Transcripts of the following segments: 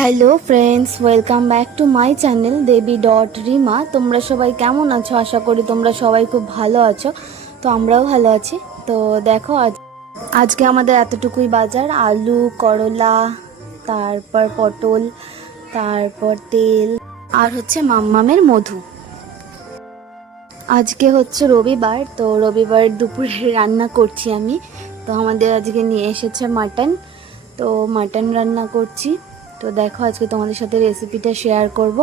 Hello friends welcome back to my channel Debi dot Rima তোমরা সবাই কেমন আছো? আশা করি তোমরা সবাই খুব ভালো আছো। তো আমরাও ভালো আছি। তো দেখো, আজ আজকে আমাদের এতটুকুই বাজার। আলু, করলা, তারপর পটল, তারপর তেল, আর হচ্ছে মাম্মামের মধু। আজকে হচ্ছে রবিবার, তো রবিবার দুপুরে রান্না করছি আমি। তো আমাদের আজকে নিয়ে এসেছে মাটন। তো মাটন রান্না করছি। তো দেখো আজকে তোমাদের সাথে রেসিপিটা শেয়ার করব।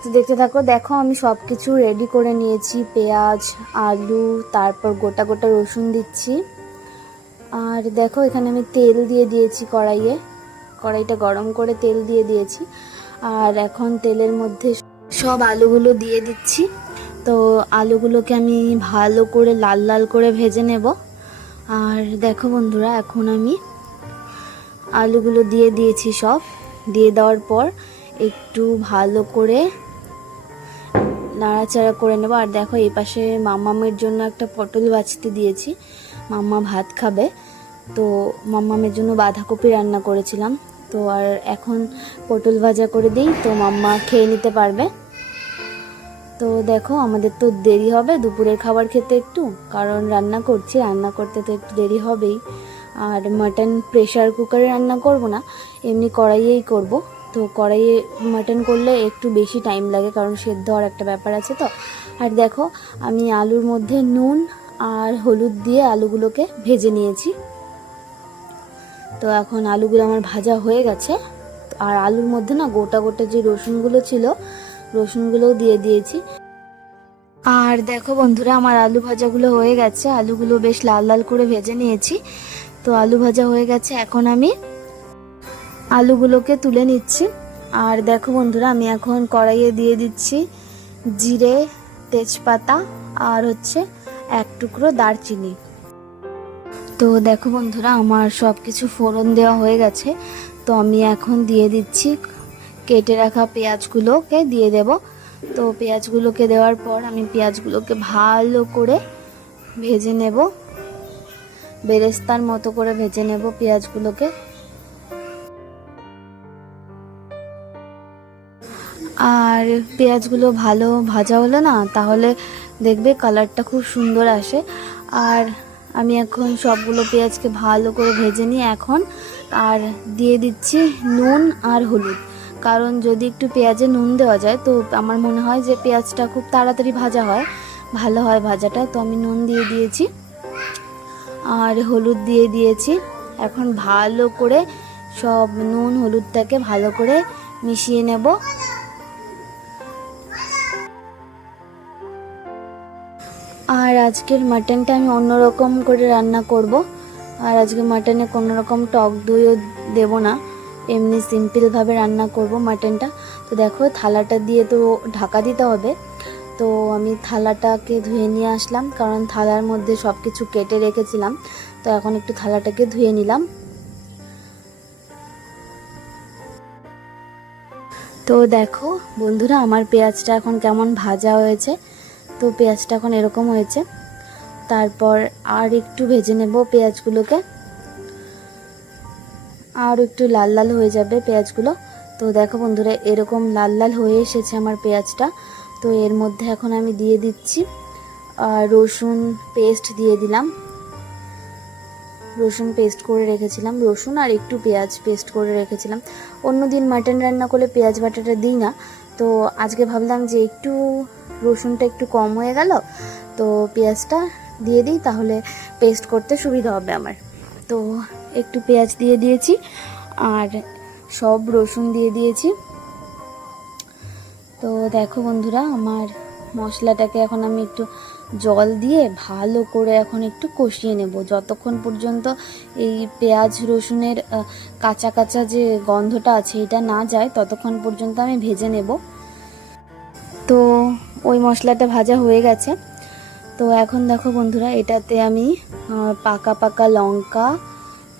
তো দেখতে থাকো, দেখো আমি সব কিছু রেডি করে নিয়েছি, পেঁয়াজ, আলু, তারপর গোটা গোটা রসুন দিচ্ছি। আর দেখো এখানে আমি তেল দিয়ে দিয়েছি কড়াইয়ে। কড়াইটা গরম করে তেল দিয়ে দিয়েছি। আর এখন তেলের মধ্যে সব আলুগুলো দিয়ে দিচ্ছি। তো আলুগুলোকে আমি ভালো করে লাল লাল করে ভেজে নেব। আর দেখো বন্ধুরা, এখন আমি আলুগুলো দিয়ে দিয়েছি সব। দিয়ে দেওয়ার পর একটু ভালো করে নাড়াচাড়া করে নেব। আর দেখো এই পাশে মামামের জন্য একটা পটল বাছতে দিয়েছি। মাম্মা ভাত খাবে। তো মাম্মামের জন্য বাঁধাকপি রান্না করেছিলাম। তো আর এখন পটল ভাজা করে দিই। তো মাম্মা খেয়ে নিতে পারবে। তো দেখো আমাদের তো দেরি হবে। দুপুরের খাবার খেতে একটু। কারণ রান্না করছি। রান্না করতে তো একটু দেরি হবেই। আর মাটন প্রেশার কুকারে রান্না করব না, এমনি কড়াইয়েই করব। তো কড়াইয়ে মাটন করলে একটু বেশি টাইম লাগে, কারণ সেদ্ধ হওয়ার একটা ব্যাপার আছে তো। আর দেখো, আমি আলুর মধ্যে নুন আর হলুদ দিয়ে আলুগুলোকে ভেজে নিয়েছি। তো এখন আলুগুলো আমার ভাজা হয়ে গেছে। আর আলুর মধ্যে না গোটা গোটা যে রসুনগুলো ছিল, রসুনগুলোও দিয়ে দিয়েছি। আর দেখো বন্ধুরা, আমার আলু ভাজাগুলো হয়ে গেছে। আলুগুলো বেশ লাল লাল করে ভেজে নিয়েছি। তো আলু ভাজা হয়ে গেছে, এখন আমি আলুগুলোকে তুলে নিচ্ছি। আর দেখো বন্ধুরা, আমি এখন কড়াইয়ে দিয়ে দিচ্ছি জিরে, তেজপাতা আর হচ্ছে এক টুকরো দারচিনি। তো দেখো বন্ধুরা, আমার সব কিছু ফোড়ন দেওয়া হয়ে গেছে। তো আমি এখন দিয়ে দিচ্ছি, কেটে রাখা পেঁয়াজগুলোকে দিয়ে দেব। তো পেঁয়াজগুলোকে দেওয়ার পর আমি পেঁয়াজগুলোকে ভালো করে ভেজে নেব। বেরেস্তার মতো করে ভেজে নেব পেঁয়াজগুলোকে। আর পেঁয়াজগুলো ভালো ভাজা হলো না, তাহলে দেখবে কালারটা খুব সুন্দর আসে। আর আমি এখন সবগুলো পেঁয়াজকে ভালো করে ভেজে নিই এখন আর দিয়ে দিচ্ছি নুন আর হলুদ। কারণ যদি একটু পেঁয়াজে নুন দেওয়া যায়, তো আমার মনে হয় যে পেঁয়াজটা খুব তাড়াতাড়ি ভাজা হয়, ভালো হয় ভাজাটা। তো আমি নুন দিয়ে দিয়েছি। আর হলুদ দিয়ে দিয়েছি। এখন ভালো করে সব নুন হলুদটাকে ভালো করে মিশিয়ে নেব। আর আজকের মাটনটা আমি অন্যরকম করে রান্না করব। আর আজকে মাটনে কোনো রকম টক দইও দেব না। এমনি সিম্পলভাবে রান্না করব মাটনটা। তো দেখো থালাটা দিয়ে তো ঢাকা দিতে হবে। তো আমি থালাটাকে ধুয়ে নিয়ে আসলাম, কারণ থালার মধ্যে সব কিছু কেটে রেখেছিলাম। তো এখন একটু থালাটাকে ধুয়ে নিলাম। তো দেখো বন্ধুরা, আমার পেঁয়াজটা এখন কেমন ভাজা হয়েছে। তো পেঁয়াজটা এখন এরকম হয়েছে। তারপর আর একটু ভেজে নেব পেঁয়াজগুলোকে। আর একটু লাল লাল হয়ে যাবে পেঁয়াজগুলো। তো দেখো বন্ধুরা, এরকম লাল লাল হয়ে এসেছে আমার পেঁয়াজটা। তো এর মধ্যে এখন আমি দিয়ে দিচ্ছি রসুন পেস্ট দিয়ে দিলাম। রসুন পেস্ট করে রেখেছিলাম, রসুন আর একটু পেঁয়াজ পেস্ট করে রেখেছিলাম। অন্য দিন মাটন রান্না করলে পেঁয়াজ বাটাটা দিই না, তো আজকে ভাবলাম যে একটু রসুনটা একটু কম হয়ে গেল, তো পেঁয়াজটা দিয়ে দিই, তাহলে পেস্ট করতে সুবিধা হবে আমার। তো একটু পেঁয়াজ দিয়ে দিয়েছি, আর সব রসুন দিয়ে দিয়েছি। তো দেখো বন্ধুরা, আমার মশলাটাকে এখন আমি একটু জল দিয়ে ভালো করে এখন একটু কষিয়ে নেব। যতক্ষণ পর্যন্ত এই পেঁয়াজ রসুনের কাঁচা কাঁচা যে গন্ধটা আছে এটা না যায়, ততক্ষণ পর্যন্ত আমি ভেজে নেব। তো ওই মশলাটা ভাজা হয়ে গেছে। তো এখন দেখো বন্ধুরা, এটাতে আমি পাকা পাকা লঙ্কা,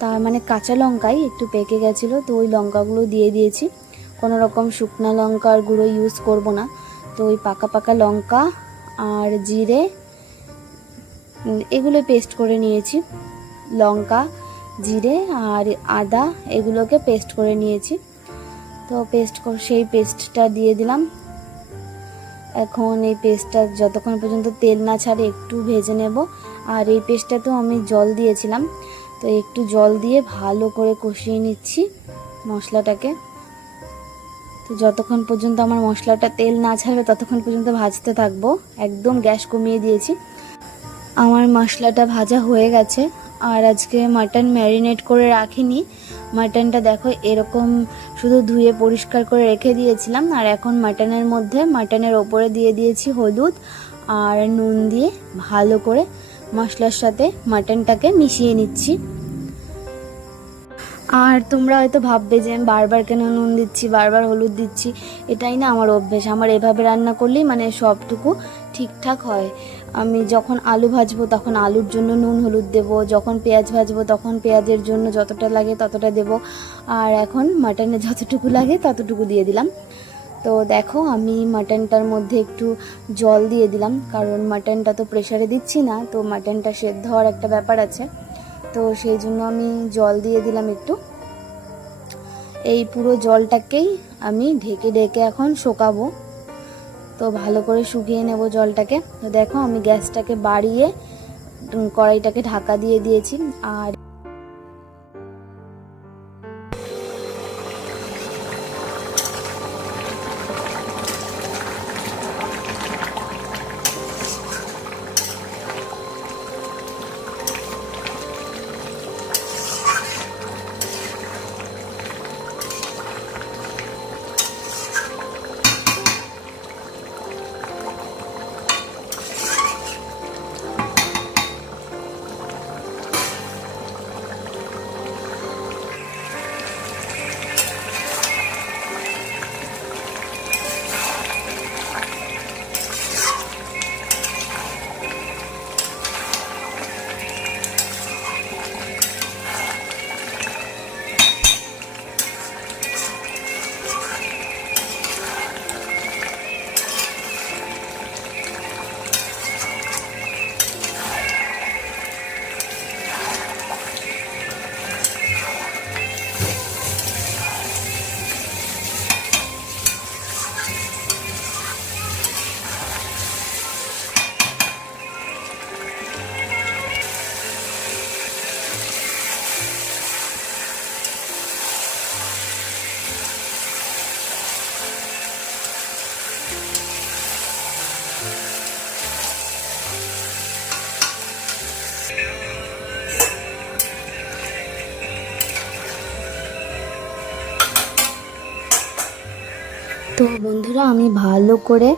তার মানে কাঁচা লঙ্কাই একটু পেকে গেছিল, তো ওই লঙ্কাগুলো দিয়ে দিয়েছি। কোনো রকম শুকনো লঙ্কার গুঁড়ো ইউজ করব না। তো ওই পাকা পাকা লঙ্কা আর জিরে এগুলো পেস্ট করে নিয়েছি। লঙ্কা, জিরে আর আদা এগুলোকে পেস্ট করে নিয়েছি। তো পেস্ট সেই পেস্টটা দিয়ে দিলাম। এখন এই পেস্টটা যতক্ষণ পর্যন্ত তেল না ছাড়ে একটু ভেজে নেব। আর এই পেস্টটা তো আমি জল দিয়েছিলাম। তো একটু জল দিয়ে ভালো করে কষিয়ে নিচ্ছি মশলাটাকে। তো যতক্ষণ পর্যন্ত আমার মশলাটা তেল না ছাড়বে, ততক্ষণ পর্যন্ত ভাজতে থাকব। একদম গ্যাস কমিয়ে দিয়েছি। আমার মশলাটা ভাজা হয়ে গেছে। আর আজকে মাটন ম্যারিনেট করে রাখিনি। মাটনটা দেখো এরকম শুধু ধুয়ে পরিষ্কার করে রেখে দিয়েছিলাম। আর এখন মাটনের মধ্যে মাটনের ওপরে দিয়ে দিয়েছি হলুদ আর নুন দিয়ে ভালো করে মশলার সাথে মাটনটাকে মিশিয়ে নিচ্ছি। আর তোমরা হয়তো ভাববে যে আমি বারবার কেন নুন দিচ্ছি, বারবার হলুদ দিচ্ছি? এটাই না আমার অভ্যেস। আমার এভাবে রান্না করলেই মানে সবটুকু ঠিকঠাক হয়। আমি যখন আলু ভাজবো তখন আলুর জন্য নুন, হলুদ দেব। যখন পেঁয়াজ ভাজবো তখন পেঁয়াজের জন্য যতটা লাগে ততটা দেব। আর এখন মাটনে যতটুকু লাগে ততটুকু দিয়ে দিলাম। তো দেখো আমি মাটনটার মধ্যে একটু জল দিয়ে দিলাম। কারণ মাটনটা তো প্রেশারে দিচ্ছি না, তো মাটনটা সেদ্ধ হওয়ার একটা ব্যাপার আছে। তো সেই জন্য আমি জল দিয়ে দিলাম একটু। এই পুরো জলটাকেই আমি ঢেকে ঢেকে এখন শোকাবো। তো ভালো করে শুকিয়ে নেব জলটাকে। তো দেখো আমি গ্যাসটাকে বাড়িয়ে কড়াইটাকে ঢাকা দিয়ে দিয়েছি। আর বন্ধুরা, আমি ভালো করে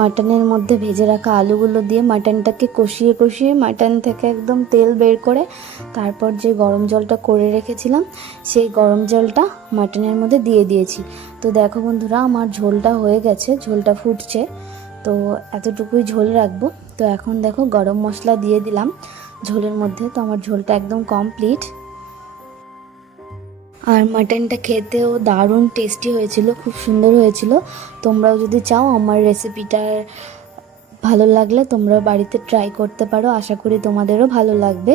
মাটনের মধ্যে ভেজে রাখা আলুগুলো দিয়ে মাটনটাকে কষিয়ে কষিয়ে মাটন থেকে একদম তেল বের করে তারপর যে গরম জলটা করে রেখেছিলাম, সেই গরম জলটা মাটনের মধ্যে দিয়ে দিয়েছি। তো দেখো বন্ধুরা, আমার ঝোলটা হয়ে গেছে, ঝোলটা ফুটছে। তো এতটুকুই ঝোল রাখব। তো এখন দেখো গরম মশলা দিয়ে দিলাম। ঝোলের মধ্যে তো আমার ঝোলটা একদম কমপ্লিট। আর মাটনটা খেতেও দারুণ টেস্টি হয়েছিল, খুব সুন্দর হয়েছিল। তোমরাও যদি চাও আমার রেসিপিটার ভালো লাগলে তোমরা বাড়িতে ট্রাই করতে পারো, আশা করি তোমাদেরও ভালো লাগবে।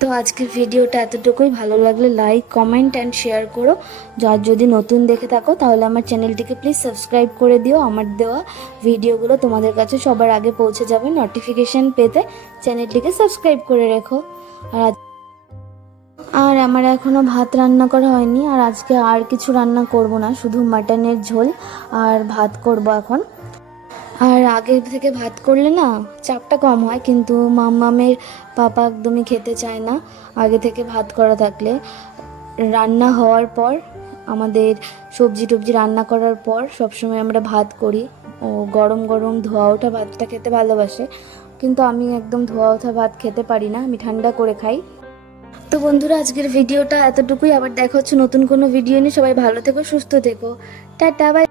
তো আজকের ভিডিওটা এতটুকুই, ভালো লাগলে লাইক কমেন্ট অ্যান্ড শেয়ার করো। যার যদি নতুন দেখে থাকো, তাহলে আমার চ্যানেলটিকে প্লিজ সাবস্ক্রাইব করে দিও। আমার দেওয়া ভিডিওগুলো তোমাদের কাছে সবার আগে পৌঁছে যাবে নোটিফিকেশান পেতে চ্যানেলটিকে সাবস্ক্রাইব করে রেখো। আর আর আমার এখনও ভাত রান্না করা হয়নি, আর আজকে আর কিছু রান্না করব না, শুধু মাটনের ঝোল আর ভাত করব এখন। আর আগের থেকে ভাত করলে না, চাপটা কম হয়, কিন্তু মামামের পাপা একদমই খেতে চায় না, আগে থেকে ভাত করা থাকলে। রান্না হওয়ার পর, আমাদের সবজি টবজি রান্না করার পর সবসময় আমরা ভাত করি। ও গরম গরম ধোয়া ওঠা ভাতটা খেতে ভালোবাসে, কিন্তু আমি একদম ধোয়া ওঠা ভাত খেতে পারি না, আমি ঠান্ডা করে খাই। তো বন্ধুরা, আজকের ভিডিওটা এতটুকুই। আবার দেখা হচ্ছে নতুন কোনো ভিডিও নিয়ে। সবাই ভালো থেকো, সুস্থ থেকো। Tata bye